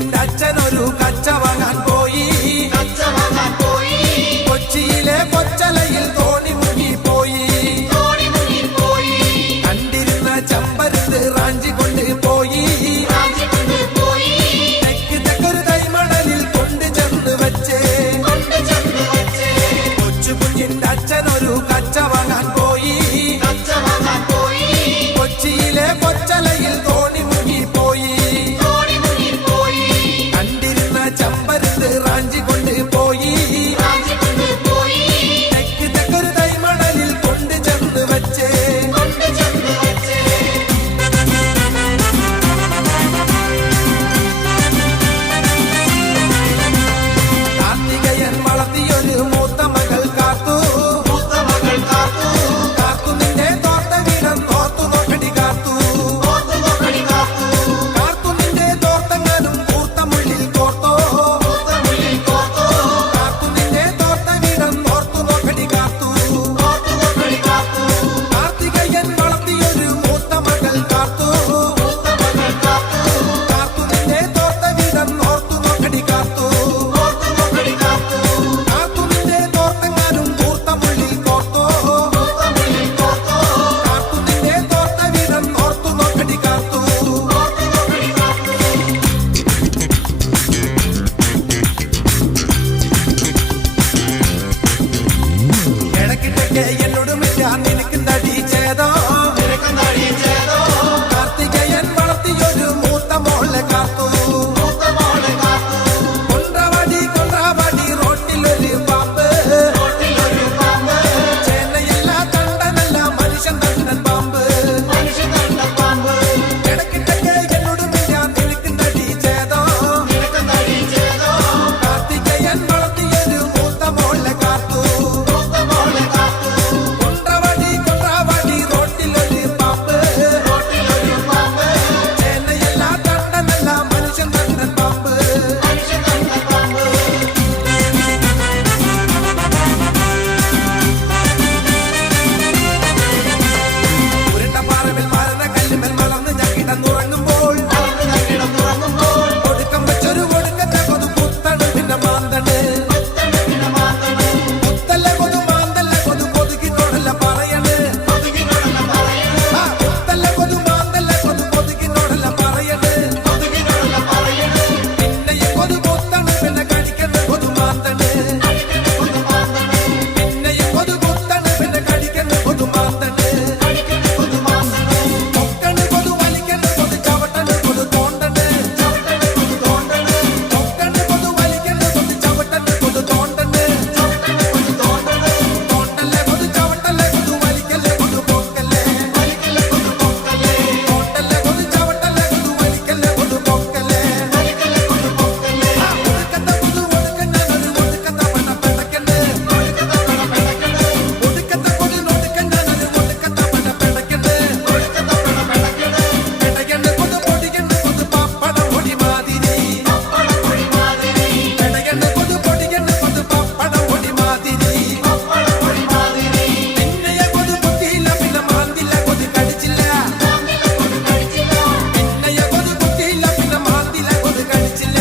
കുഞ്ഞിന്റെ അച്ഛനൊരു കച്ച വാങ്ങാൻ പോയി. കൊച്ചിയിലെ കൊച്ചലയിൽ തോണി മുങ്ങിപ്പോയി. കണ്ടിരുന്ന ചമ്പരത്ത് റാഞ്ചി കൊണ്ട് പോയി. തെക്കൊരു തൈമണലിൽ കൊണ്ട് ചെന്ന് വെച്ചേ. കൊച്ചു കുഞ്ഞിന്റെ അച്ഛനൊരു കച്ച വാങ്ങാൻ പോയി. കൊച്ചിയിലെ കൊച്ചലയിൽ തോണി മുങ്ങിപ്പോയി. കണ്ടിരുന്ന ചമ്പരത്ത് റാഞ്ചി കൊണ്ട് പോയി. തെക്കൊരു തൈമണലിൽ കൊണ്ട് ചെന്ന് വെച്ചേ. കാർത്തികയൻ വളർത്തിയൊരു മൂത്ത മകൾ കാത്തു. കാത്തു നിന്റെ തോർത്ത വീടം തോർത്തു നോക്കടി കാത്തു. കാത്തു നിന്റെ തോർത്തങ്ങാനും കൂർത്ത മുള്ളിൽ കോർത്തോ. കാത്തു നിന്റെ തോർത്ത വീടം തോർത്തു നോക്കടി കാത്തു. കാർത്തികയൻ വളർത്തിയൊരു മൂത്ത മകൾ കാത്തു. കാത്തു നിന്റെ തോർത്ത വീടം ഓർത്തു നോക്കടി കാത്തു. കാത്തു നിന്റെ തോർത്തങ്ങാനും കൂർത്ത മുള്ളിൽ കോർത്തോ. കാത്തു നിന്റെ തോർത്ത വീടം ഓർത്തു നോക്കടി കാത്തു. ഇടക്കിട്ടൊക്കെ എന്നോട് മിണ്ടാൻ നിനക്കെന്തടി ചേതോ. കാർത്തികയൻ വളർത്തിയൊരു മൂത്ത മോളെ കാത്തു. കൊണ്ട്രാവാടി റോട്ടിലൊരു പാമ്പ്. ചേനയല്ല തണ്ടനല്ല മനുഷ്യൻ തണ്ടൻ പാമ്പ്. ഇടക്കിട്ടൊക്കെ എന്നോട് മിണ്ടാൻ നിനക്കെന്തടി ചേതോ. കാർത്തികയൻ വളർത്തിയൊരു മൂത്ത മോളെ കാത്തു. കൊണ്ട്രാവാടി റോട്ടിലൊരു പാമ്പ്. ചേനയല്ല തണ്ടനല്ല മനുഷ്യൻ തണ്ടൻ പാമ്പ്. ഉരുണ്ട പാറമേൽ മലർന്ന കല്ലുമേൽ മലർന്ന് ഞാൻ കിടന്നുറങ്ങുമ്പോൾ ഒടുക്കം വെച്ചൊരു ഒടുക്കത്തെ കൊതു കുത്തണ് പിന്നെ മാന്തണ്. കുത്തല്ല കൊതു മാന്തല്ല കൊതു കൊതുകിനോടല്ല പറയണ്. കുത്തല്ല കൊതു മാന്തല്ല കൊതു കൊതുകിനോടല്ല പറയണ്. പിന്നെയും കൊതു കൊത്തണ് പിന്നെ കടിക്കണ്ട കൊതു മാന്തണ്. പിന്നെയും കൊതു കൊത്തണ് പിന്നെ കടിക്കണ്ട കൊതു മാന്തണ്. കൊക്കണ് കൊതു വലിക്കണ് കൊതു ചവട്ടണ് കൊതു തോണ്ടണ്. കൊക്കണ് കൊതു വലിക്കണ് കൊതു ചവട്ടണ് കൊതു തോണ്ടണ്. തോണ്ടല്ലേ കൊതു ചവട്ടല്ലേ കൊതു വലിക്കല്ലേ കൊതു പൊക്കല്ലേ. തോണ്ടല്ലേ കൊതു ചവട്ടല്ലേ കൊതു വലിക്കല്ലേ കൊതു പൊക്കല്ലേ. ഒടുക്കത്തെ കൊതു ഒടുക്കഞ്ഞാനൊരു ഒടുക്കത്തെ പണ പെടക്കണ്ട്. ഒടുക്കത്തെ കൊതു ഒടുക്കഞ്ഞാനൊരു ഒടുക്കത്തെ പണ പെടക്കണ്ട്. പെടകണ്ട് കൊതു പൊടികണ്ട് കൊതു പപ്പടം പൊടി മാതിരി. പെടകണ്ട് കൊതു പൊടികണ്ട് കൊതു പപ്പടം പൊടി മാതിരി. പിന്നെയ കൊതു കുത്തിയില്ല പിന്നെ മാന്തില്ല കൊതു കടിച്ചില്ല. പിന്നെയ കൊതു കുത്തിയില്ല പിന്നെ മാന്തില്ല കൊതു കടിച്ചില്ല.